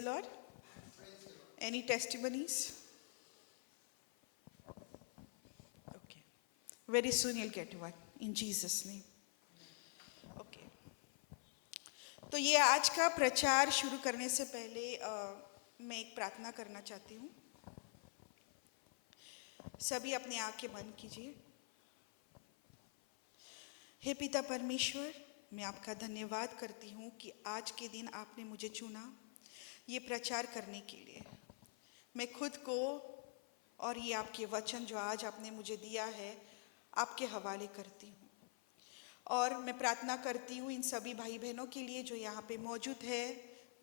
the Lord. Any testimonies? Okay. Very soon you'll get one in Jesus' name. Okay. तो ये आज का प्रचार शुरू करने से पहले मैं एक प्रार्थना करना चाहती हूँ। सभी अपनी आंखें बंद कीजिए। हे पिता परमेश्वर, मैं आपका धन्यवाद करती हूँ कि आज के दिन आपने मुझे चुना ये प्रचार करने के लिए। मैं खुद को और ये आपके वचन जो आज आपने मुझे दिया है आपके हवाले करती हूँ। और मैं प्रार्थना करती हूँ इन सभी भाई बहनों के लिए जो यहाँ पे मौजूद है,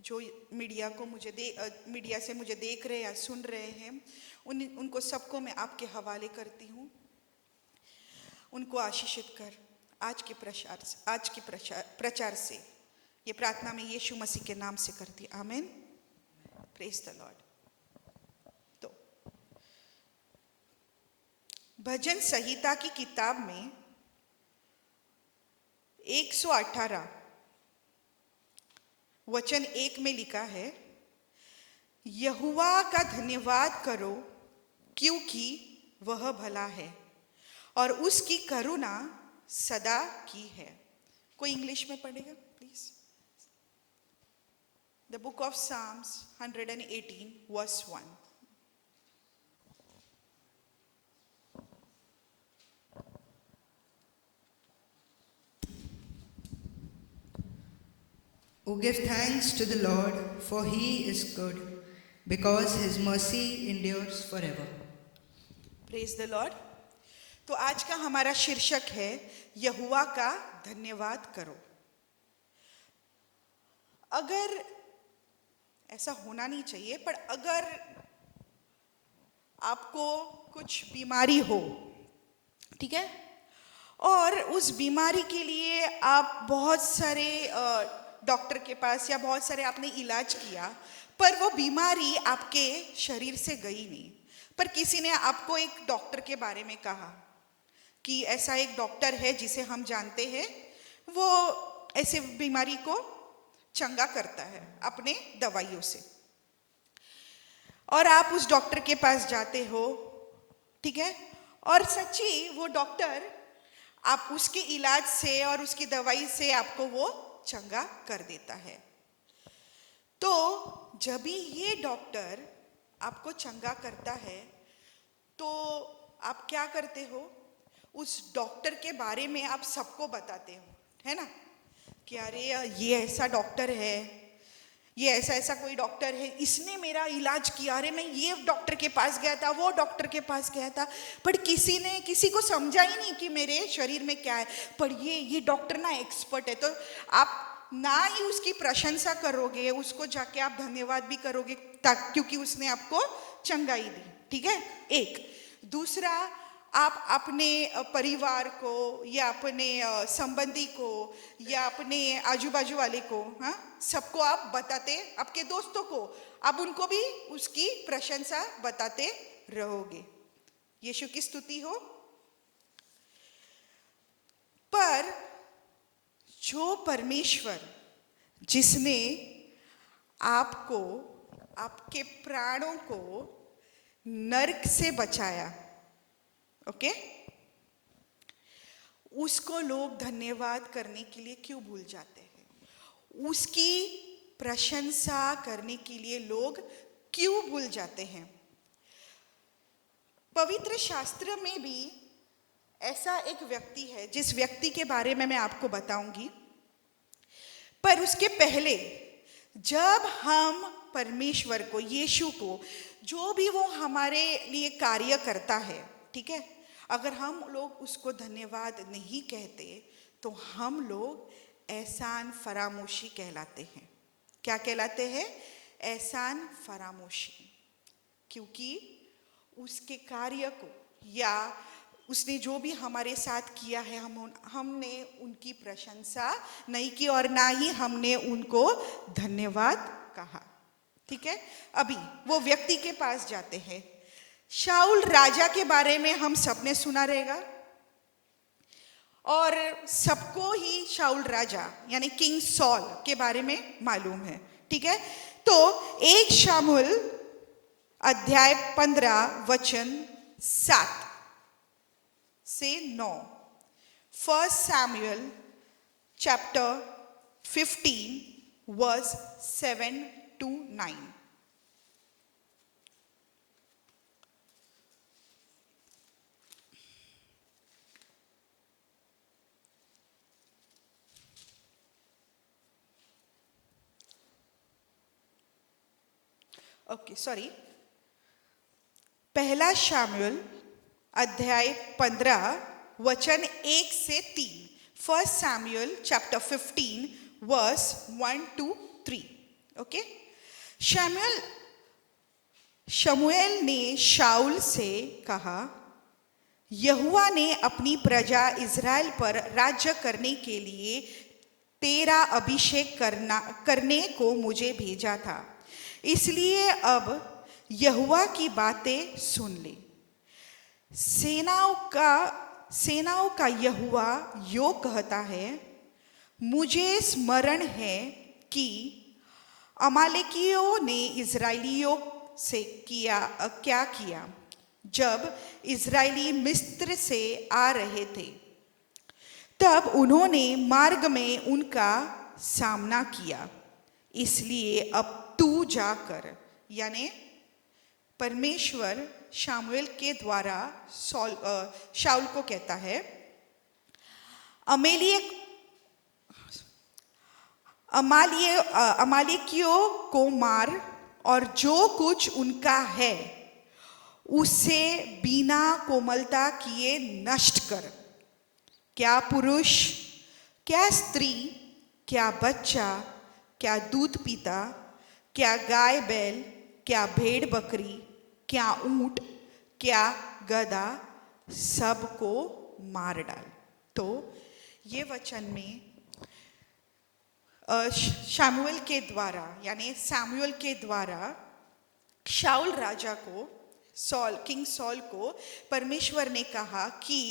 जो मीडिया से मुझे देख रहे या सुन रहे हैं, उनको सबको मैं आपके हवाले करती हूँ। उनको आशीषित कर आज के प्रचार से। ये प्रार्थना मैं यीशु मसीह के नाम से करती। आमीन। Praise the Lord. तो भजन संहिता की किताब में 118 वचन 1 में लिखा है, यहोवा का धन्यवाद करो क्योंकि वह भला है और उसकी करुणा सदा की है। कोई इंग्लिश में पढ़ेगा please? The book of psalms 118 verse 1। O give thanks to the Lord, for he is good, because his mercy endures forever. Praise the Lord. तो आज का हमारा शीर्षक है यहोवा का धन्यवाद करो। अगर ऐसा होना नहीं चाहिए, पर अगर आपको कुछ बीमारी हो, ठीक है, और उस बीमारी के लिए आप बहुत सारे डॉक्टर के पास या बहुत सारे आपने इलाज किया, पर वो बीमारी आपके शरीर से गई नहीं, पर किसी ने आपको एक डॉक्टर के बारे में कहा कि ऐसा एक डॉक्टर है जिसे हम जानते हैं, वो ऐसे बीमारी को चंगा करता है अपने दवाइयों से, और आप उस डॉक्टर के पास जाते हो, ठीक है, और सच्ची वो डॉक्टर आप उसके इलाज से और उसकी दवाई से आपको वो चंगा कर देता है। तो जब भी ये डॉक्टर आपको चंगा करता है तो आप क्या करते हो? उस डॉक्टर के बारे में आप सबको बताते हो, है ना, कि अरे ये ऐसा डॉक्टर है, ये ऐसा कोई डॉक्टर है, इसने मेरा इलाज किया, अरे मैं ये डॉक्टर के पास गया था, वो डॉक्टर के पास गया था, पर किसी को समझा ही नहीं कि मेरे शरीर में क्या है, पर ये डॉक्टर ना एक्सपर्ट है। तो आप ना ही उसकी प्रशंसा करोगे, उसको जाके आप धन्यवाद भी करोगे क्योंकि उसने आपको चंगाई दी, ठीक है। एक दूसरा, आप अपने परिवार को या अपने संबंधी को या अपने आजू बाजू वाले को, हाँ, सबको आप बताते, आपके दोस्तों को आप उनको भी उसकी प्रशंसा बताते रहोगे। यीशु की स्तुति हो। पर जो परमेश्वर जिसने आपको, आपके प्राणों को नरक से बचाया, ओके, उसको लोग धन्यवाद करने के लिए क्यों भूल जाते हैं? उसकी प्रशंसा करने के लिए लोग क्यों भूल जाते हैं? पवित्र शास्त्र में भी ऐसा एक व्यक्ति है जिस व्यक्ति के बारे में मैं आपको बताऊंगी, पर उसके पहले जब हम परमेश्वर को, यीशु को, जो भी वो हमारे लिए कार्य करता है, ठीक है, अगर हम लोग उसको धन्यवाद नहीं कहते तो हम लोग एहसान फरामोशी कहलाते हैं। क्या कहलाते हैं? एहसान फरामोशी। क्योंकि उसके कार्य को या उसने जो भी हमारे साथ किया है हमने उनकी प्रशंसा नहीं की और ना ही हमने उनको धन्यवाद कहा, ठीक है। अभी वो व्यक्ति के पास जाते हैं। शाऊल राजा के बारे में हम सबने सुना रहेगा और सबको ही शाऊल राजा यानी किंग सॉल के बारे में मालूम है, ठीक है। तो 1 शामुएल अध्याय 15 वचन 7 से 9, 1 Samuel chapter 15 verse 7 to 9. Okay sorry, पहला शामुएल अध्याय 15 वचन 1 से 3, 1 Samuel chapter 15 verse 1 to 3. Okay, शमूएल ने शाऊल से कहा, यहोवा ने अपनी प्रजा इज़राइल पर राज्य करने के लिए तेरा अभिषेक करने को मुझे भेजा था, इसलिए अब यहोवा की बातें सुन ले। सेनाओं का यहोवा यो कहता है, मुझे स्मरण है कि अमालेकियों ने इज़राइलियों से क्या किया जब इज़राइली मिस्र से आ रहे थे। तब उन्होंने मार्ग में उनका सामना किया, इसलिए अब तू जाकर, यानी परमेश्वर शामुएल के द्वारा शाऊल को कहता है, अमालेकियों को मार और जो कुछ उनका है उसे बिना कोमलता किए नष्ट कर। क्या पुरुष, क्या स्त्री, क्या बच्चा, क्या दूध पीता, क्या गाय बैल, क्या भेड़ बकरी, क्या ऊंट, क्या गधा, सबको मार डाल। तो ये वचन में शामुएल के द्वारा, यानी सैमुअल के द्वारा शाऊल राजा को, किंग सॉल को परमेश्वर ने कहा कि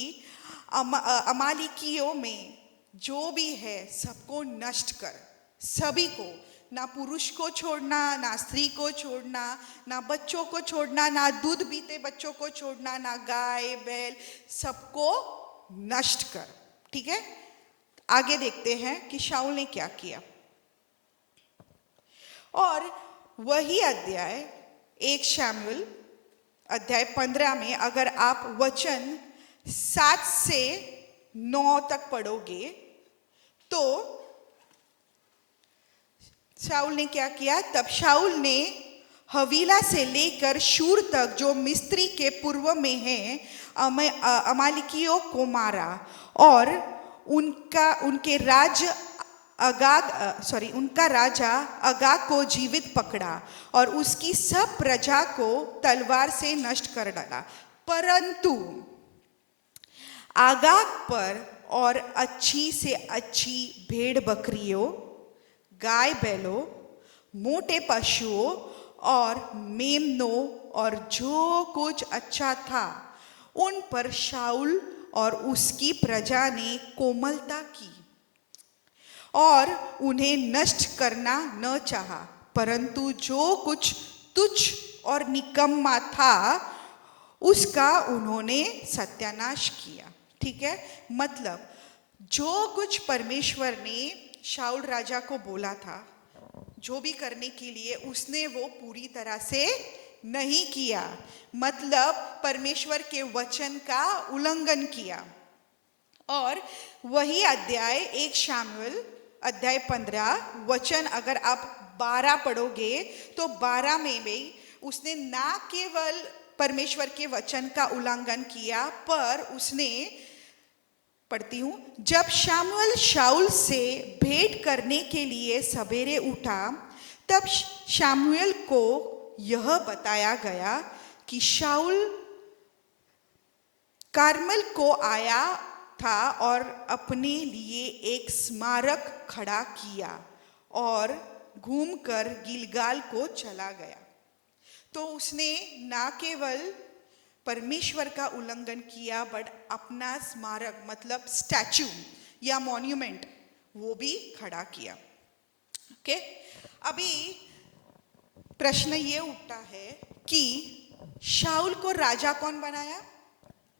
अमालेकियों में जो भी है सबको नष्ट कर, सभी को, ना पुरुष को छोड़ना, ना स्त्री को छोड़ना, ना बच्चों को छोड़ना, ना दूध पीते बच्चों को छोड़ना, ना गाय बैल, सबको नष्ट कर। ठीक है, आगे देखते हैं कि शाऊल ने क्या किया। और वही अध्याय 1 शामुएल अध्याय 15 में अगर आप वचन 7 से 9 तक पढ़ोगे तो शाऊल ने क्या किया। तब शाऊल ने हवीला से लेकर शूर तक जो मिस्री के पूर्व में है अमालेकियों को मारा और उनका राजा अगाग को जीवित पकड़ा और उसकी सब प्रजा को तलवार से नष्ट कर डाला। परंतु अगाग पर और अच्छी से अच्छी भेड़ बकरियों, गाय बैलों, मोटे पशुओं और मेमनों और जो कुछ अच्छा था उन पर शाऊल और उसकी प्रजा ने कोमलता की और उन्हें नष्ट करना न चाहा, परंतु जो कुछ तुच्छ और निकम्मा था उसका उन्होंने सत्यानाश किया। ठीक है, मतलब जो कुछ परमेश्वर ने शाऊल राजा को बोला था, जो भी करने के लिए, उसने वो पूरी तरह से नहीं किया, मतलब परमेश्वर के वचन का उल्लंघन किया। और वही अध्याय 1 शामुएल अध्याय 15 वचन अगर आप 12 पढ़ोगे तो 12 में भी उसने ना केवल परमेश्वर के वचन का उल्लंघन किया, पर उसने, पढ़ती हूं, जब शामुएल शाऊल से भेंट करने के लिए सवेरे उठा तब शामुएल को यह बताया गया कि शाऊल कार्मेल को आया था और अपने लिए एक स्मारक खड़ा किया और घूमकर गिलगाल को चला गया। तो उसने ना केवल परमेश्वर का उल्लंघन किया, बट अपना स्मारक मतलब स्टैचू या मॉन्यूमेंट वो भी खड़ा किया। ओके, अभी प्रश्न ये उठता है कि शाऊल को राजा कौन बनाया?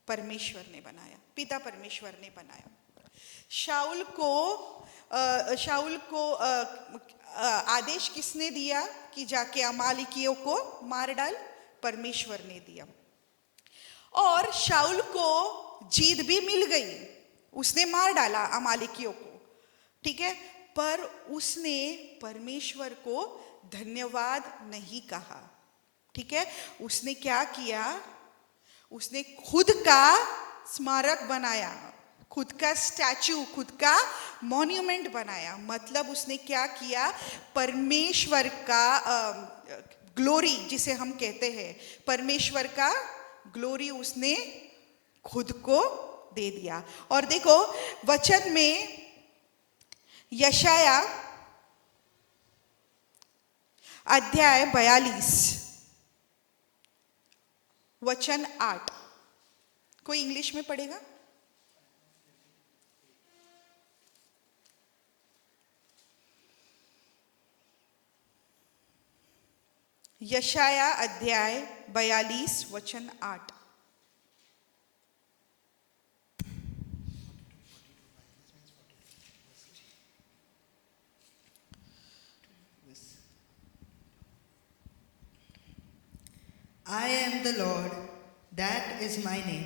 परमेश्वर ने बनाया, पिता परमेश्वर ने बनाया। शाऊल को आदेश किसने दिया कि जाके अमालेकियों को मार डाल? परमेश्वर ने दिया। और शाऊल को जीत भी मिल गई, उसने मार डाला अमालेकियों को, ठीक है, पर उसने परमेश्वर को धन्यवाद नहीं कहा, ठीक है। उसने क्या किया? उसने खुद का स्मारक बनाया, खुद का स्टैचू, खुद का मॉन्यूमेंट बनाया। मतलब उसने क्या किया? परमेश्वर का ग्लोरी जिसे हम कहते हैं, परमेश्वर का ग्लोरी उसने खुद को दे दिया। और देखो वचन में यशाया अध्याय 42 वचन 8, कोई इंग्लिश में पढ़ेगा? यशाया अध्याय 42 वचन 8। I am the Lord, that is my name,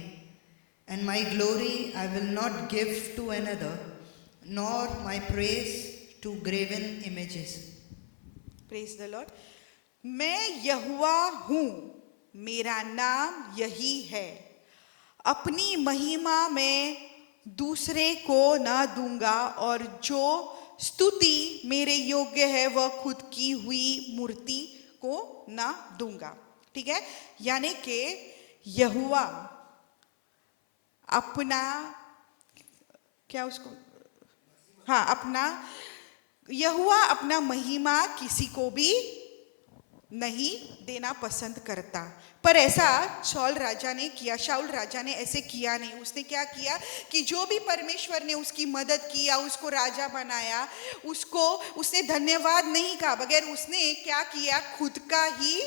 and my glory I will not give to another, nor my praise to graven images. Praise the Lord. मैं यहोवा हूं, मेरा नाम यही है, अपनी महिमा मैं दूसरे को न दूंगा, और जो स्तुति मेरे योग्य है वह खुद की हुई मूर्ति को न दूंगा, ठीक है। यानी कि यहोवा अपना क्या उसको हाँ अपना यहोवा अपना महिमा किसी को भी नहीं देना पसंद करता। पर ऐसा शाऊल राजा ने किया, शाऊल राजा ने ऐसे किया नहीं। उसने क्या किया कि जो भी परमेश्वर ने उसकी मदद किया, उसको राजा बनाया, उसने धन्यवाद नहीं कहा, बगैर उसने क्या किया? खुद का ही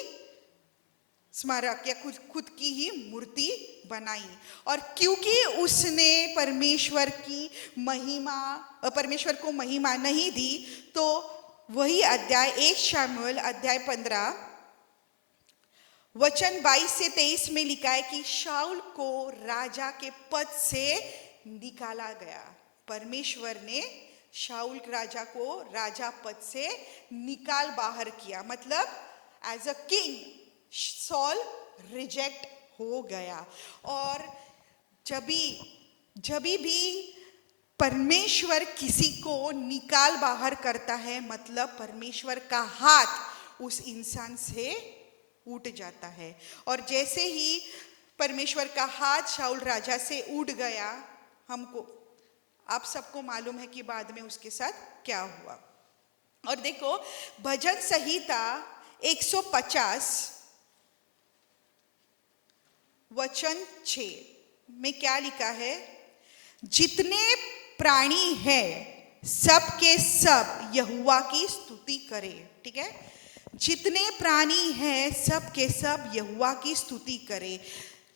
स्मारक या खुद की ही मूर्ति बनाई। और क्योंकि उसने परमेश्वर को महिमा नहीं दी, तो वही अध्याय 1 शमूएल अध्याय 15 वचन 22 से 23 में लिखा है कि शाऊल को राजा के पद से निकाला गया। परमेश्वर ने शाऊल राजा को राजा पद से निकाल बाहर किया। मतलब as a king Saul reject हो गया। और जब भी परमेश्वर किसी को निकाल बाहर करता है, मतलब परमेश्वर का हाथ उस इंसान से उठ जाता है। और जैसे ही परमेश्वर का हाथ शाऊल राजा से उठ गया, आप सबको मालूम है कि बाद में उसके साथ क्या हुआ। और देखो भजन संहिता 150 वचन 6 में क्या लिखा है? जितने प्राणी हैं सब के सब यहोवा की स्तुति करें, ठीक है। जितने प्राणी हैं सब के सब यहोवा की स्तुति करें,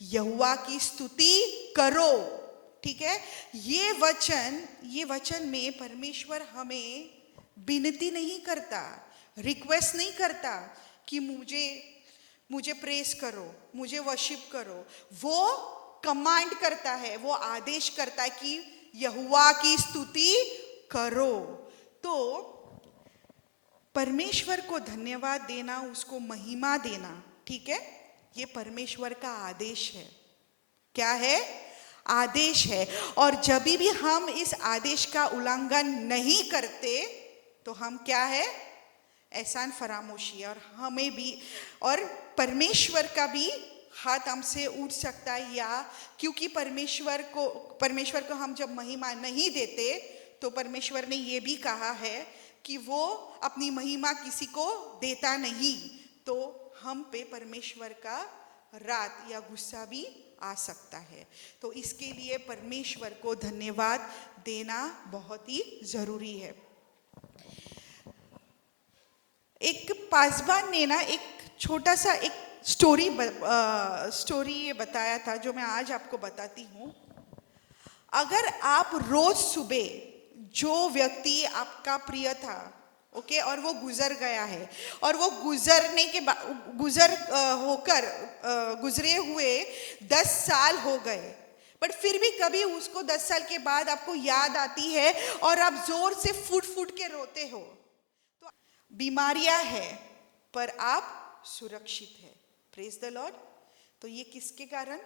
यहोवा की स्तुति करो, ठीक है। ये वचन में परमेश्वर हमें विनती नहीं करता, रिक्वेस्ट नहीं करता कि मुझे प्रेस करो, मुझे वर्शिप करो। वो कमांड करता है, वो आदेश करता है कि यहोवा की स्तुति करो। तो परमेश्वर को धन्यवाद देना, उसको महिमा देना, ठीक है, ये परमेश्वर का आदेश है। क्या है? आदेश है। और जब भी हम इस आदेश का उल्लंघन नहीं करते तो हम क्या है? एहसान फरामोशी। और हमें भी और परमेश्वर का भी हाथ हमसे उठ सकता है। या क्योंकि परमेश्वर को हम जब महिमा नहीं देते तो परमेश्वर ने ये भी कहा है कि वो अपनी महिमा किसी को देता नहीं, तो हम पे परमेश्वर का रात या गुस्सा भी आ सकता है। तो इसके लिए परमेश्वर को धन्यवाद देना बहुत ही जरूरी है। एक पासबान ने ना एक छोटा सा एक स्टोरी बताया था जो मैं आज आपको बताती हूँ। अगर आप रोज सुबह जो व्यक्ति आपका प्रिय था, ओके, और वो गुजर गया है, और वो गुजरने के बाद गुजरे हुए 10 साल हो गए, बट फिर भी कभी उसको 10 साल के बाद आपको याद आती है और आप जोर से फूट फूट के रोते हो, तो बीमारियां है पर आप सुरक्षित है। Praise the Lord. तो ये किसके कारण?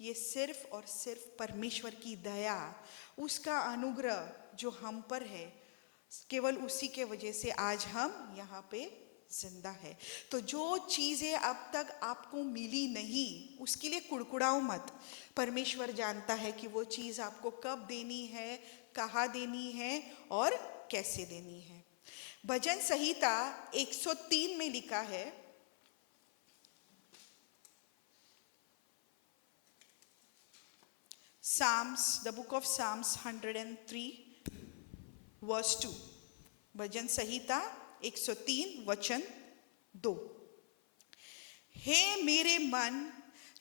ये सिर्फ और सिर्फ परमेश्वर की दया, उसका अनुग्रह जो हम पर है, केवल उसी के वजह से आज हम यहाँ पे जिंदा है। तो जो चीजें अब तक आपको मिली नहीं, उसके लिए कुड़कुड़ाओ मत। परमेश्वर जानता है कि वो चीज आपको कब देनी है, कहाँ देनी है और कैसे देनी है। भजन संहिता 103 में लिखा है, Psalms, the book of Psalms 103 verse 2, भजन संहिता 103 वचन 2। हे मेरे मन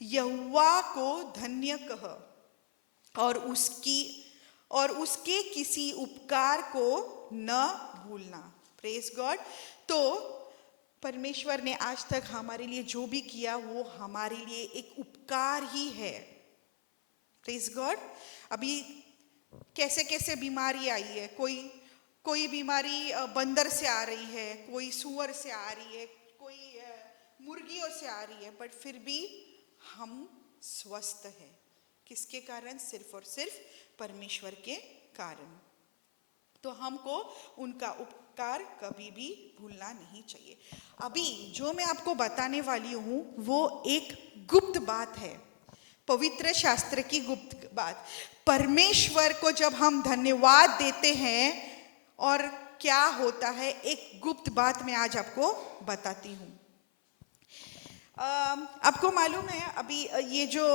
यहोवा को धन्य कह और उसके किसी उपकार को न भूलना। Praise God. तो परमेश्वर ने आज तक हमारे लिए जो भी किया वो हमारे लिए एक उपकार ही है। Praise God. अभी कैसे कैसे बीमारी आई है, कोई बीमारी बंदर से आ रही है, कोई सूअर से आ रही है, कोई मुर्गियों से आ रही है, बट फिर भी हम स्वस्थ हैं। किसके कारण? सिर्फ और सिर्फ परमेश्वर के कारण। तो हमको उनका उपकार कभी भी भूलना नहीं चाहिए। अभी जो मैं आपको बताने वाली हूँ वो एक गुप्त बात है, पवित्र शास्त्र की गुप्त बात। परमेश्वर को जब हम धन्यवाद देते हैं और क्या होता है, एक गुप्त बात मैं आज आपको बताती हूँ। आपको मालूम है, अभी ये जो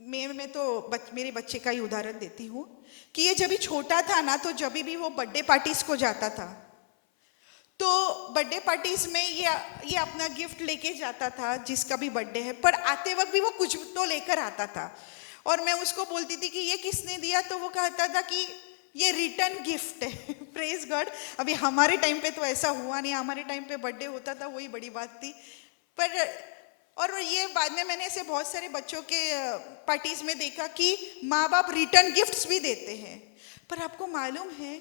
मैं तो मेरे बच्चे का ही उदाहरण देती हूँ कि ये जब भी छोटा था ना, तो जब भी वो बर्थडे पार्टीज को जाता था, तो बर्थडे पार्टीज में ये अपना गिफ्ट लेके जाता था, जिसका भी बर्थडे है, पर आते वक्त भी वो कुछ तो लेकर आता था। और मैं उसको बोलती थी कि ये किसने दिया, तो वो कहता था कि ये रिटर्न गिफ्ट है। Praise God. अभी हमारे टाइम पे तो ऐसा हुआ नहीं, हमारे टाइम पे बर्थडे होता था वही बड़ी बात थी। पर और ये बाद में मैंने ऐसे बहुत सारे बच्चों के पार्टीज में देखा कि माँ बाप रिटर्न गिफ्ट्स भी देते हैं। पर आपको मालूम है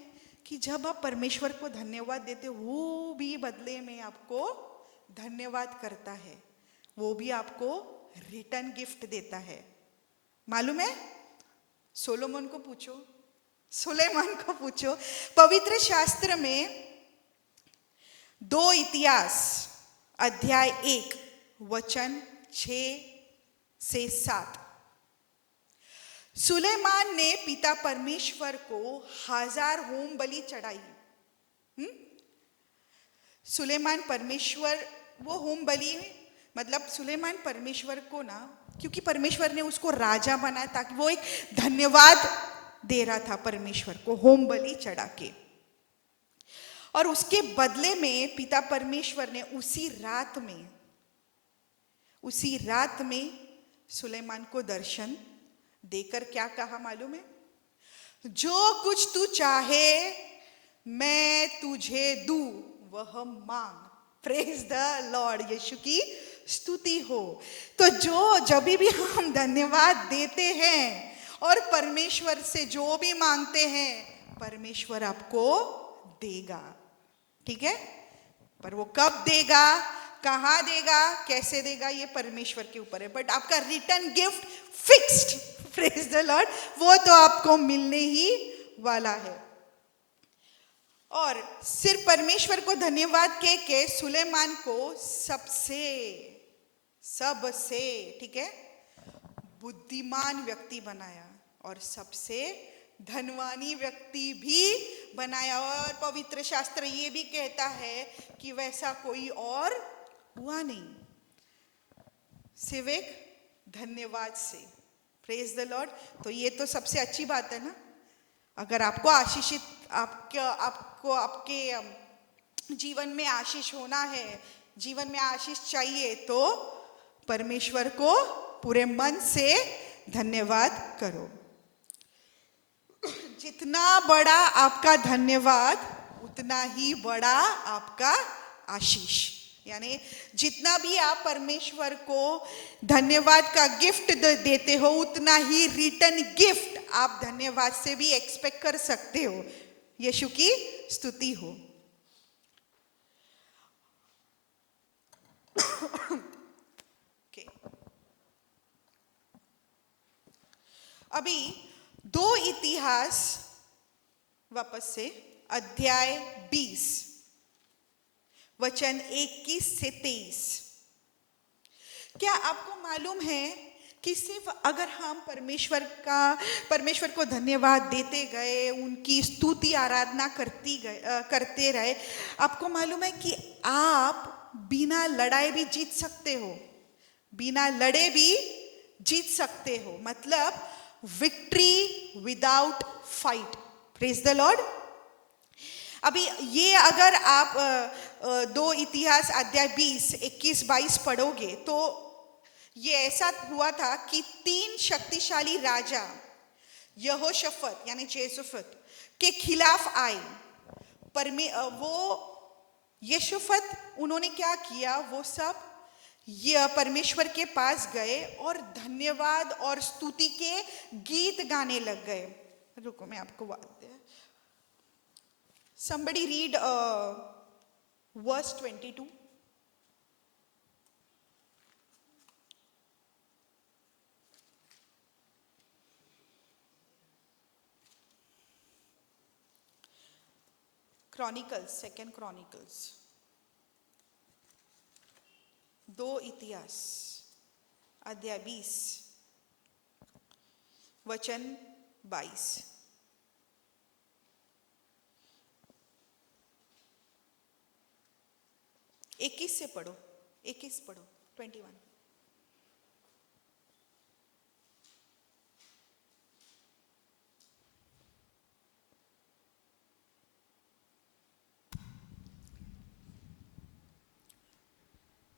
कि जब आप परमेश्वर को धन्यवाद देते हो, वो भी बदले में आपको धन्यवाद करता है, वो भी आपको रिटर्न गिफ्ट देता है। मालूम है? सोलोमन को पूछो, सुलेमान को पूछो। पवित्र शास्त्र में 2 इतिहास अध्याय 1 वचन 6 से 7, सुलेमान ने पिता परमेश्वर को 1000 होम बलि चढ़ाई। सुलेमान परमेश्वर, वो होम बलि मतलब सुलेमान परमेश्वर को ना, क्योंकि परमेश्वर ने उसको राजा बनाया ताकि वो एक धन्यवाद दे रहा था परमेश्वर को होम बलि चढ़ा के। और उसके बदले में पिता परमेश्वर ने उसी रात में सुलेमान को दर्शन देकर क्या कहा मालूम है? जो कुछ तू चाहे मैं तुझे दूं वह मांग। Praise the Lord. यीशु की स्तुति हो। तो जब भी हम धन्यवाद देते हैं और परमेश्वर से जो भी मांगते हैं, परमेश्वर आपको देगा। ठीक है? पर वो कब देगा, कहाँ देगा, कैसे देगा, ये परमेश्वर के ऊपर है। बट आपका return gift fixed, praise the Lord, वो तो आपको मिलने ही वाला है। और सिर्फ परमेश्वर को धन्यवाद के सुलेमान को सबसे ठीक है बुद्धिमान व्यक्ति बनाया और सबसे धनवानी व्यक्ति भी बनाया। और पवित्र शास्त्र ये भी कहता है कि वैसा कोई और हुआ नहीं, सिर्फ एक धन्यवाद से। Praise the Lord. तो ये तो सबसे अच्छी बात है ना। अगर आपको आशीषित आपके जीवन में आशीष होना है, जीवन में आशीष चाहिए, तो परमेश्वर को पूरे मन से धन्यवाद करो। जितना बड़ा आपका धन्यवाद उतना ही बड़ा आपका आशीष। यानी जितना भी आप परमेश्वर को धन्यवाद का गिफ्ट देते हो, उतना ही रिटर्न गिफ्ट आप धन्यवाद से भी एक्सपेक्ट कर सकते हो। यीशु की स्तुति हो। Okay. अभी 2 इतिहास वापस से अध्याय 20 वचन 21 से 23। क्या आपको मालूम है कि सिर्फ अगर हम परमेश्वर को धन्यवाद देते गए, उनकी स्तुति आराधना करते रहे, आपको मालूम है कि आप बिना लड़ाई भी जीत सकते हो, बिना लड़े भी जीत सकते हो। मतलब victory without fight. Praise the Lord. अभी ये अगर आप 2 इतिहास अध्याय 20, 21, 22 पढ़ोगे तो ये ऐसा हुआ था कि 3 शक्तिशाली राजा यहोशफत यानी जेहोशफत के खिलाफ आए। वो यहोशफत उन्होंने क्या किया, वो सब ये परमेश्वर के पास गए और धन्यवाद और स्तुति के गीत गाने लग गए। रुको मैं आपको somebody read verse 22. Chronicles, 2 Chronicles, 2 इतिहास अध्याय 20 वचन 22। इक्कीस से पढ़ो, 21 पढ़ो, 21।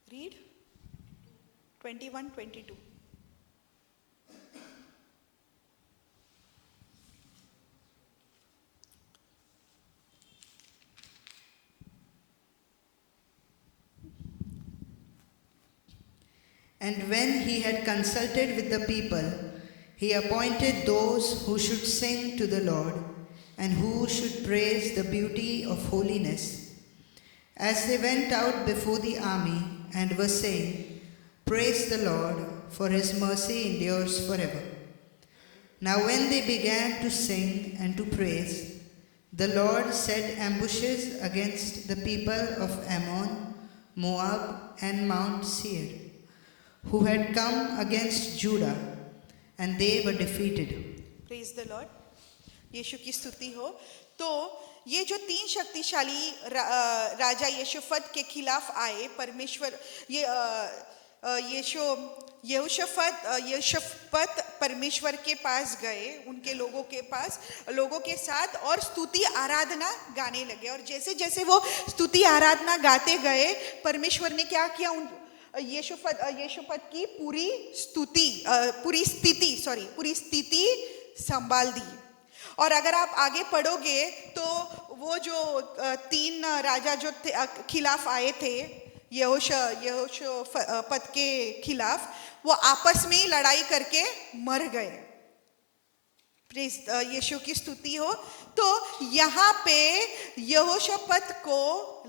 Read 21, 22। And when he had consulted with the people, he appointed those who should sing to the Lord and who should praise the beauty of holiness, as they went out before the army and were saying, Praise the Lord, for his mercy endures forever. Now when they began to sing and to praise, the Lord set ambushes against the people of Ammon, Moab, and Mount Seir, who had come against Judah, and they were defeated. Praise the Lord. यीशु की स्तुति हो। तो ये जो 3 शक्तिशाली राजा यहोशफत के खिलाफ आए, परमेश्वर यहोशफत परमेश्वर के पास गए, उनके लोगों के साथ, और स्तुति आराधना गाने लगे। और जैसे जैसे वो स्तुति आराधना गाते गए, परमेश्वर ने क्या किया, यहोशफत की पूरी स्थिति संभाल दी। और अगर आप आगे पढ़ोगे तो वो जो 3 राजा जो खिलाफ आए थे यहोशफत के खिलाफ, वो आपस में ही लड़ाई करके मर गए। यीशु की स्तुति हो। तो यहाँ पे यहोशफत को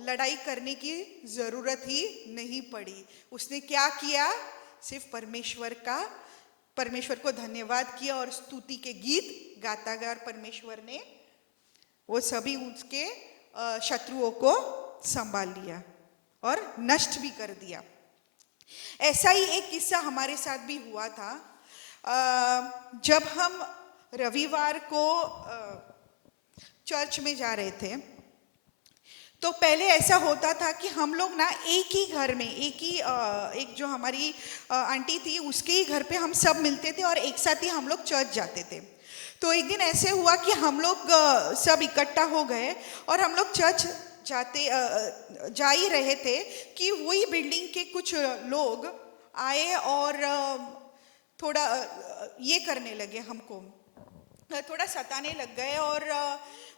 लड़ाई करने की जरूरत ही नहीं पड़ी। उसने क्या किया, सिर्फ परमेश्वर को धन्यवाद किया और स्तुति के गीत गाता गया, और परमेश्वर ने वो सभी उसके शत्रुओं को संभाल लिया और नष्ट भी कर दिया। ऐसा ही एक किस्सा हमारे साथ भी हुआ था। जब हम रविवार को चर्च में जा रहे थे, तो पहले ऐसा होता था कि हम लोग ना एक ही घर में, एक जो हमारी आंटी थी उसके ही घर पे हम सब मिलते थे और एक साथ ही हम लोग चर्च जाते थे। तो एक दिन ऐसे हुआ कि हम लोग सब इकट्ठा हो गए और हम लोग चर्च जा ही रहे थे कि वही बिल्डिंग के कुछ लोग आए और थोड़ा ये करने लगे हमको, थोड़ा सताने लग गए और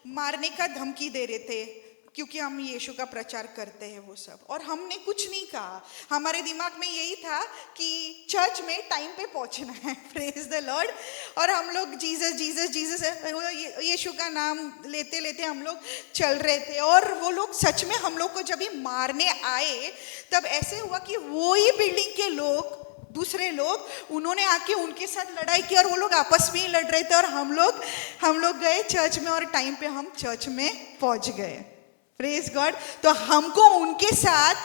मारने का धमकी दे रहे थे क्योंकि हम यीशु का प्रचार करते हैं वो सब। और हमने कुछ नहीं कहा, हमारे दिमाग में यही था कि चर्च में टाइम पे पहुंचना है, प्रेज द लॉर्ड। और हम लोग जीसस जीसस जीसस यीशु का नाम लेते लेते हम लोग चल रहे थे। और वो लोग सच में हम लोग को जब ही मारने आए तब ऐसे हुआ कि वो ही बिल्डिंग के लोग, दूसरे लोग, उन्होंने आके उनके साथ लड़ाई की और वो लोग आपस में ही लड़ रहे थे। और हम लोग गए चर्च में और टाइम पे हम चर्च में पहुंच गए, प्रेज गॉड। तो हमको उनके साथ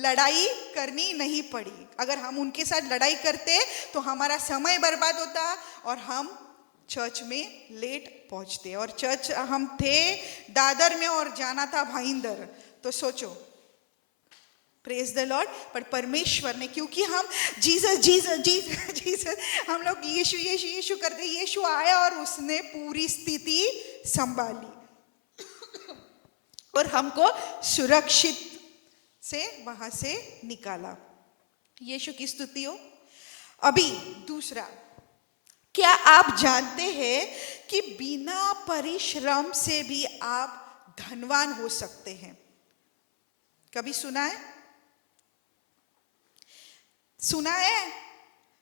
लड़ाई करनी नहीं पड़ी। अगर हम उनके साथ लड़ाई करते तो हमारा समय बर्बाद होता और हम चर्च में लेट पहुंचते। और चर्च हम थे दादर में और जाना था भाईंदर। तो सोचो, प्रेज द लॉर्ड। पर परमेश्वर ने, क्योंकि हम जीसस जीसस जीसस जीसस हम लोग यीशु यीशु यीशु करते, यीशु आया और उसने पूरी स्थिति संभाली और हमको सुरक्षित से वहां से निकाला। यीशु की स्तुति हो। अभी दूसरा, क्या आप जानते हैं कि बिना परिश्रम से भी आप धनवान हो सकते हैं? कभी सुना है?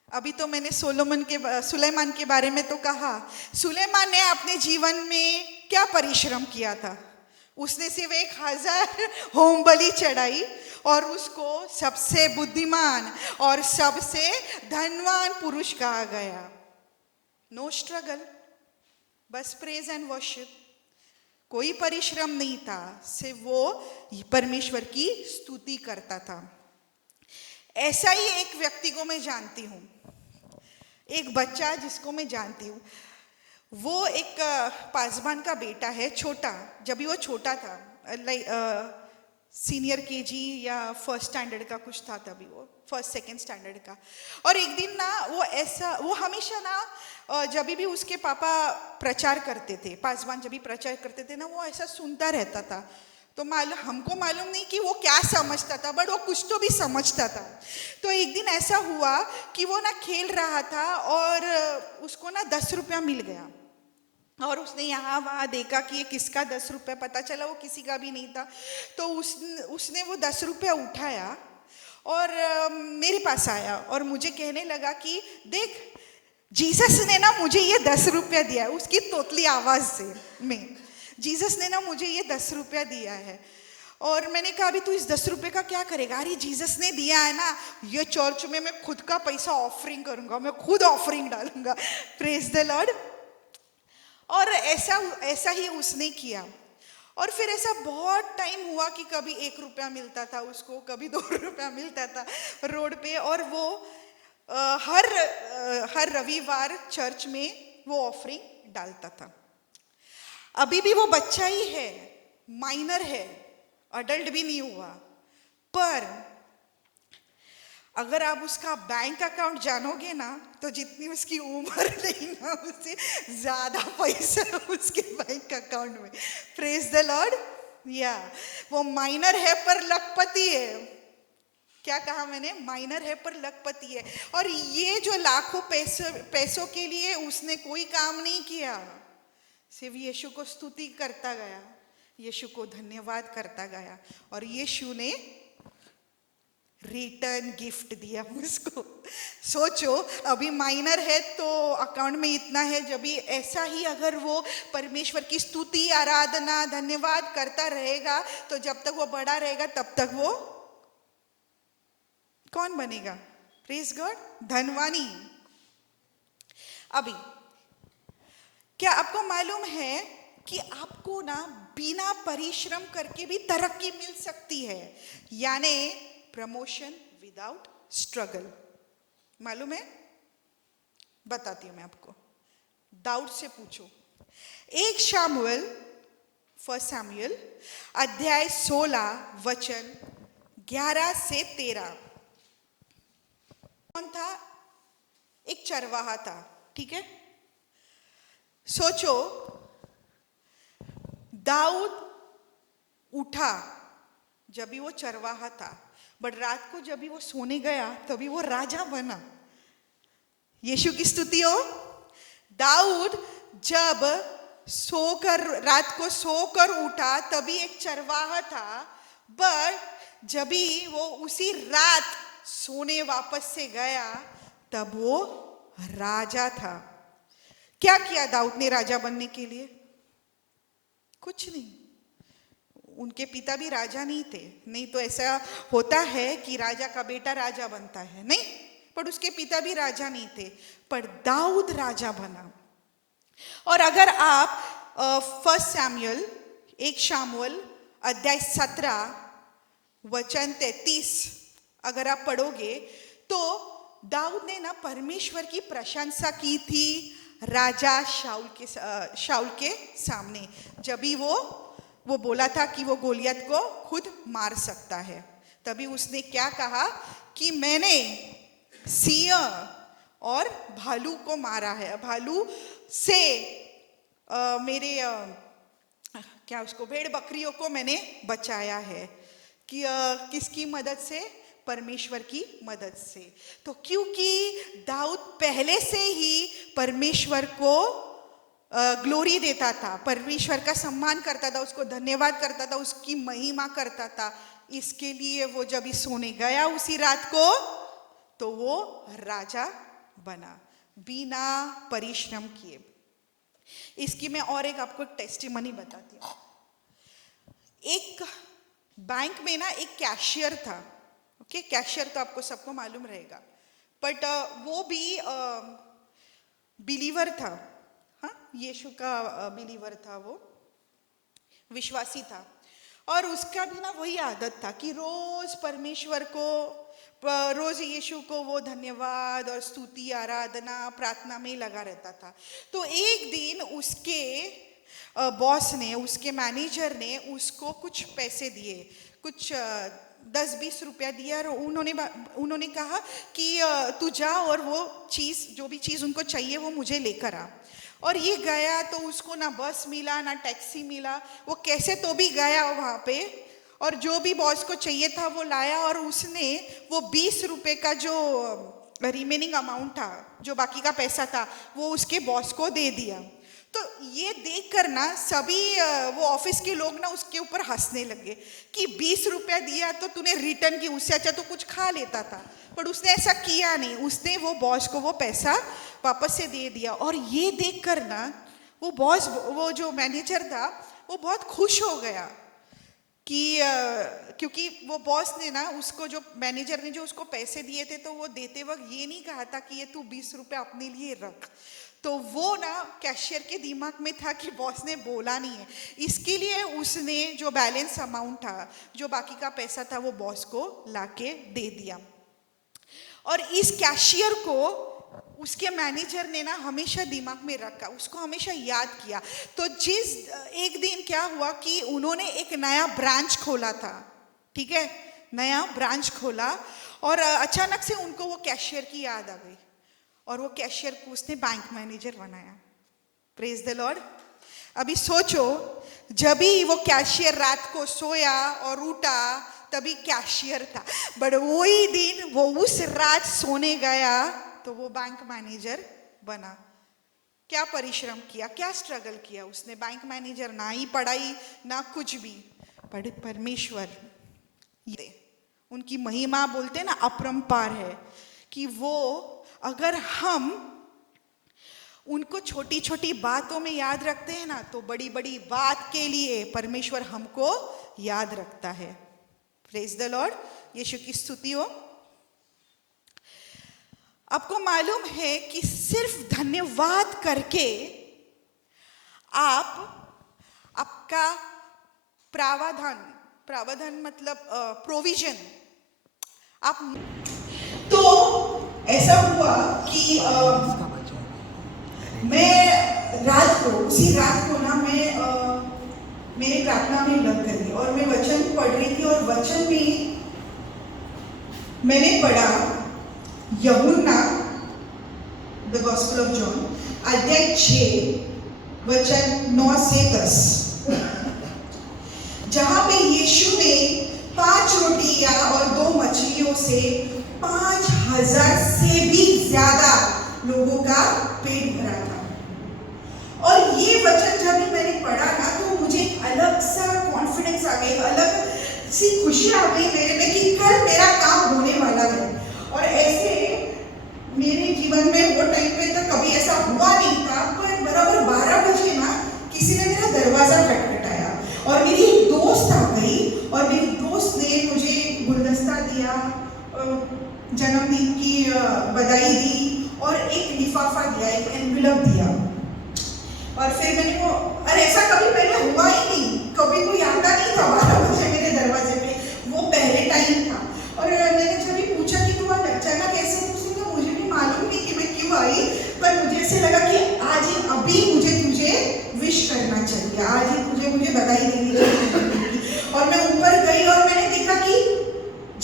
अभी तो मैंने सुलेमान के बारे में तो कहा। सुलेमान ने अपने जीवन में क्या परिश्रम किया था? उसने सिर्फ 1000 होम बलि चढ़ाई और उसको सबसे बुद्धिमान और सबसे धनवान पुरुष कहा गया। नो स्ट्रगल, बस प्रेज एंड वर्शिप। कोई परिश्रम नहीं था, सिर्फ वो परमेश्वर की स्तुति करता था। ऐसा ही एक व्यक्ति को मैं जानती हूँ, एक बच्चा जिसको मैं जानती हूँ। वो एक पासवान का बेटा है, छोटा। जब भी वो छोटा था, लाइक सीनियर केजी या फर्स्ट स्टैंडर्ड का कुछ था, तभी वो फर्स्ट सेकंड स्टैंडर्ड का। और एक दिन ना वो हमेशा ना जब भी उसके पापा प्रचार करते थे, पासवान जब भी प्रचार करते थे ना, वो ऐसा सुनता रहता था। तो हमको मालूम नहीं कि वो क्या समझता था, बट वो कुछ तो भी समझता था। तो एक दिन ऐसा हुआ कि वो ना खेल रहा था और उसको ना 10 रुपया मिल गया। और उसने यहाँ वहाँ देखा कि ये किसका 10 रुपया, पता चला वो किसी का भी नहीं था। तो उसने वो 10 रुपया उठाया और मेरे पास आया और मुझे कहने लगा कि देख, जीसस ने ना मुझे ये 10 रुपया दिया है। उसकी तोतली आवाज से में, जीसस ने ना मुझे ये 10 रुपया दिया है। और मैंने कहा अभी तू इस 10 रुपये का क्या करेगा? अरे जीसस ने दिया है ना, ये चर्च में मैं खुद का पैसा ऑफरिंग करूंगा, मैं खुद ऑफरिंग डालूंगा। Praise the Lord. और ऐसा ही उसने किया। और फिर ऐसा बहुत टाइम हुआ कि कभी 1 रुपया मिलता था उसको, कभी 2 रुपया मिलता था रोड पे। और वो हर रविवार चर्च में वो ऑफरिंग डालता था। अभी भी वो बच्चा ही है, माइनर है, अडल्ट भी नहीं हुआ। पर अगर आप उसका बैंक अकाउंट जानोगे ना, तो जितनी उसकी उम्र नहीं ना, उससे ज्यादा पैसा उसके बैंक अकाउंट में। Praise the Lord. या वो माइनर है पर लखपति है। क्या कहा मैंने? माइनर है पर लखपति है। और ये जो लाखों पैसों के लिए उसने कोई काम नहीं किया, सिर्फ यीशु को स्तुति करता गया, यीशु को धन्यवाद करता गया। और यीशु ने रिटर्न गिफ्ट दिया उसको। सोचो, अभी माइनर है तो अकाउंट में इतना है। जब भी ऐसा ही अगर वो परमेश्वर की स्तुति, आराधना, धन्यवाद करता रहेगा, तो जब तक वो बड़ा रहेगा तब तक वो कौन बनेगा? Praise God, Dhanwani. अभी क्या आपको मालूम है कि आपको ना बिना परिश्रम करके भी तरक्की मिल सकती है, यानी प्रमोशन विदाउट स्ट्रगल। मालूम है? बताती हूं मैं आपको। दाऊद से पूछो। 1 शामुएल, 1 सैमुअल अध्याय 16 वचन 11 से 13। कौन था? एक चरवाहा था, ठीक है। सोचो, दाऊद उठा जब भी वो चरवाहा था, बट रात को जब भी वो सोने गया तभी वो राजा बना। यीशु की स्तुति हो। दाऊद जब रात को सोकर उठा तभी एक चरवाहा था, बट जब भी वो उसी रात सोने वापस से गया तब वो राजा था। क्या किया दाऊद ने राजा बनने के लिए? कुछ नहीं। उनके पिता भी राजा नहीं थे, नहीं तो ऐसा होता है कि राजा का बेटा राजा बनता है, नहीं, पर उसके पिता भी राजा नहीं थे, पर दाऊद राजा बना। और अगर आप 1 सैमुएल 1 शामुएल अध्याय 17 वचन 33 अगर आप पढ़ोगे तो दाऊद ने ना परमेश्वर की प्रशंसा की थी राजा शाऊल के सामने, जब भी वो बोला था कि वो गोलियत को खुद मार सकता है। तभी उसने क्या कहा कि मैंने सिंह और भालू को मारा है, भालू से मेरे भेड़ बकरियों को मैंने बचाया है। कि किसकी मदद से? परमेश्वर की मदद से। तो क्योंकि दाऊद पहले से ही परमेश्वर को ग्लोरी देता था, परमेश्वर का सम्मान करता था, उसको धन्यवाद करता था, उसकी महिमा करता था, इसके लिए वो जब ही सोने गया उसी रात को तो वो राजा बना बिना परिश्रम किए। इसकी मैं और एक आपको टेस्टिमनी बताती हूँ। एक बैंक में ना एक कैशियर था, ओके, कैशियर तो आपको सबको मालूम रहेगा, बट वो भी बिलीवर था, हाँ, यीशु का बिलीवर था, वो विश्वासी था। और उसका भी ना वही आदत था कि रोज परमेश्वर को, रोज यीशु को वो धन्यवाद और स्तुति आराधना प्रार्थना में लगा रहता था। तो एक दिन उसके बॉस ने, उसके मैनेजर ने उसको कुछ पैसे दिए, कुछ 10-20 रुपया दिया, और उन्होंने कहा कि तू जा और वो चीज़, जो भी चीज़ उनको चाहिए वो मुझे लेकर आ। और ये गया तो उसको ना बस मिला ना टैक्सी मिला, वो कैसे तो भी गया वहाँ पे, और जो भी बॉस को चाहिए था वो लाया, और उसने वो 20 रुपये का जो रिमेनिंग अमाउंट था, जो बाकी का पैसा था, वो उसके बॉस को दे दिया। तो ये देखकर ना सभी वो ऑफिस के लोग ना उसके ऊपर हंसने लगे कि 20 रुपया दिया तो तूने रिटर्न की, उससे अच्छा तो कुछ खा लेता था। पर उसने ऐसा किया नहीं, उसने वो बॉस को वो पैसा वापस से दे दिया। और ये देखकर ना वो बॉस, वो जो मैनेजर था, वो बहुत खुश हो गया कि क्योंकि वो बॉस ने ना उसको, जो मैनेजर ने जो उसको पैसे दिए थे, तो वो देते वक्त ये नहीं कहा था कि ये तू 20 रुपये अपने लिए रख। तो वो ना कैशियर के दिमाग में था कि बॉस ने बोला नहीं है, इसके लिए उसने जो बैलेंस अमाउंट था, जो बाकी का पैसा था, वो बॉस को लाके दे दिया। और इस कैशियर को उसके मैनेजर ने ना हमेशा दिमाग में रखा, उसको हमेशा याद किया। तो एक दिन क्या हुआ कि उन्होंने एक नया ब्रांच खोला था, ठीक है, नया ब्रांच खोला, और अचानक से उनको वो कैशियर की याद आ गई, और वो कैशियर को उसने बैंक मैनेजर बनाया। Praise the Lord. अभी सोचो, जब भी वो कैशियर रात को सोया और उठा तभी कैशियर था, बट वही दिन वो उस रात सोने गया तो वो बैंक मैनेजर बना। क्या परिश्रम किया, क्या स्ट्रगल किया उसने। बैंक मैनेजर, ना ही पढ़ाई ना कुछ भी, पर परमेश्वर, उनकी महिमा बोलते ना अपरंपार है, कि वो अगर हम उनको छोटी छोटी बातों में याद रखते हैं ना, तो बड़ी बड़ी बात के लिए परमेश्वर हमको याद रखता है। Praise the Lord. यीशु की स्तुति हो। आपको मालूम है कि सिर्फ धन्यवाद करके आपका प्रावधान मतलब प्रोविजन, आप, तो ऐसा हुआ कि मैं उसी रात को ना मैं मेरे प्रार्थना में लग गई, और मैं वचन पढ़ रही थी, और वचन में मैंने पढ़ा यूहन्ना द गॉस्पेल ऑफ जॉन अध्याय 6 वचन 9 से 10, जहां पे 5 रोटियां और 2 मछलियों से 5,000 से भी ज्यादा लोगों का पेट भरा था। और ये वचन जब भी मैंने पढ़ा ना, तो मुझे एक अलग सा कॉन्फिडेंस आ गई, अलग सी खुशी आ गई मेरे में कि कल मेरा काम होने वाला है। और ऐसे मेरे जीवन में वो टाइम पे तो कभी ऐसा हुआ नहीं था, पर बराबर 12 बजे ना किसी ने मेरा दरवाजा खटखटाया और मेरी एक दोस्त आ गई और मेरी दोस्त ने मुझे गुलदस्ता दिया, जन्मदिन की बधाई दी और एक लिफाफा दिया, एक एनवेलप दिया। और फिर मैंने वो, अरे ऐसा कभी पहले हुआ ही नहीं, कभी कोई आता नहीं था 12 बजे मेरे दरवाजे पे, वो पहले टाइम था। और मैंने जब भी पूछा कि तुम अचानक कैसे, तो मुझे भी मालूम नहीं कि मैं क्यों आई, पर मुझे ऐसे लगा कि आज ही अभी मुझे तुझे विश करना चाहिए, आज ही मुझे बधाई देनी चाहिए। और मैं ऊपर गई और मैंने देखा कि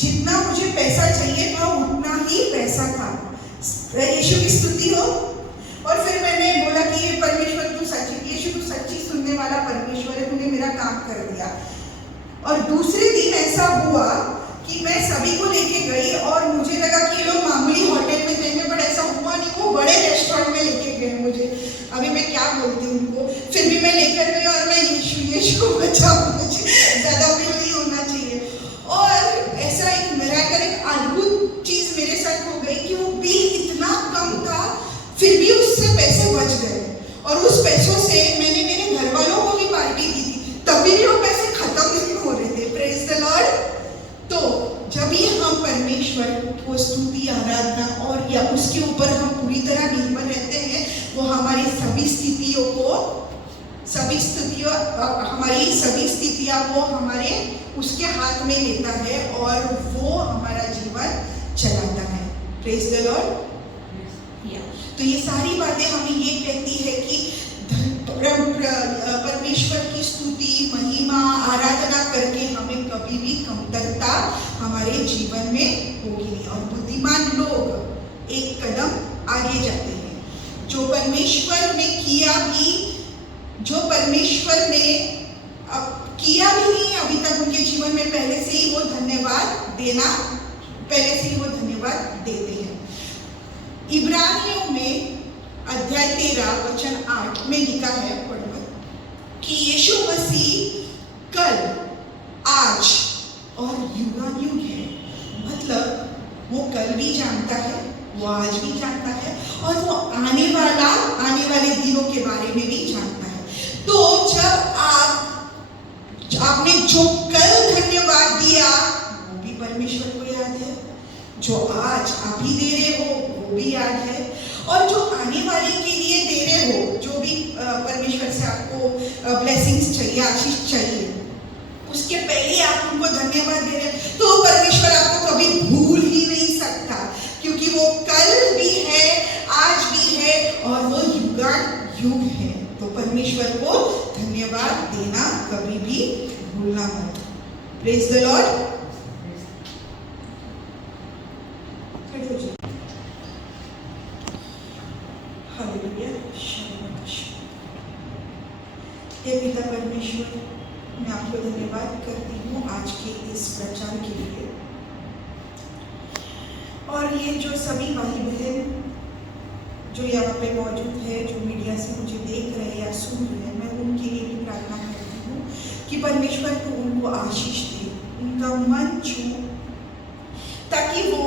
जितना मुझे पैसा चाहिए था उतना ही पैसा था। यीशु की स्तुति हो। और फिर मैंने बोला कि परमेश्वर तू सच्ची, यीशु तू सच्ची सुनने वाला परमेश्वर है, तूने मेरा काम कर दिया। और दूसरे दिन ऐसा हुआ कि मैं सभी को लेके गई और मुझे लगा कि लोग मामूली होटल में जाएंगे, बट ऐसा हुआ नहीं, वो बड़े रेस्टोरेंट में लेके गए मुझे। अभी मैं क्या बोलती हूँ उनको, फिर भी मैं लेकर गई और मैं यीशु बचाओ, मुझे ज़्यादा भी नहीं होना चाहिए। और ऐसा एक मिराकल, एक अद्भुत चीज़ मेरे साथ हो गई कि वो बिल इतना कम था, फिर भी उससे पैसे बच गए। और उस पैसों से मैंने मेरे घर वालों को भी पार्टी दी थी, तभी भी वो पैसे खत्म नहीं हो रहे थे। Praise the Lord. तो जब भी हम परमेश्वर को स्तुति, आराधना और या उसके ऊपर हम पूरी तरह निर्भर रहते हैं, वो हमारी सभी स्थितियों हमारी सभी स्थितियां वो हमारे उसके हाथ में लेता है और वो हमारा जीवन चलाता है। Praise the Lord. तो ये सारी बातें हमें ये कहती है कि परमेश्वर की स्तुति, महिमा, आराधना करके हमें कभी भी कमतरता हमारे जीवन में होगी नहीं। और बुद्धिमान लोग एक कदम आगे जाते हैं। जो परमेश्वर ने किया भी नहीं अभी तक उनके जीवन में, पहले से ही वो धन्यवाद देते हैं। इब्रानियों में अध्याय 13 वचन 8 में लिखा है कि यीशु मसीह कल, आज और युगानुग है। मतलब वो कल भी जानता है, वो आज भी जानता है और वो आने वाले दिनों के बारे में भी जानता है। तो जब आपने जो कल धन्यवाद दिया वो भी परमेश्वर को याद है, जो आज आप ही दे रहे हो वो भी याद है, और जो आने वाले के लिए दे रहे हो, जो भी परमेश्वर से आपको ब्लेसिंग्स चाहिए, आशीष चाहिए, उसके पहले आप उनको धन्यवाद दे रहे हैं, तो परमेश्वर आपको कभी भूल ही नहीं सकता, क्योंकि वो कल भी है, आज भी है और वो युगानुग है। तो परमेश्वर को धन्यवाद देना कभी भी भूलना मत। Praise the Lord. हे पिता परमेश्वर, मैं आपको धन्यवाद करती हूँ आज के इस प्रचार के लिए, और ये जो सभी भाई बहन जो यहाँ पे मौजूद है, जो मीडिया से मुझे देख रहे हैं या सुन रहे हैं, मैं उनके लिए भी प्रार्थना करती हूँ कि परमेश्वर को उनको आशीष दे, उनका मन छू, ताकि वो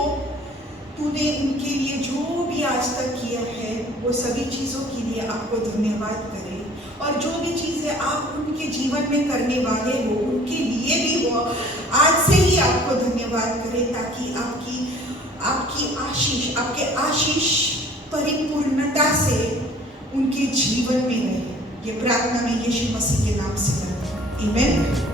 तूने उनके लिए जो भी आज तक किया है वो सभी चीज़ों के लिए आपको धन्यवाद करे, और जो भी चीज़ें आप उनके जीवन में करने वाले हो उनके लिए भी वो आज से ही आपको धन्यवाद करे, ताकि आपके आशीष परिपूर्णता से उनके जीवन में रहे। ये प्रार्थना में यीशु मसीह के नाम से करते हैं। आमीन।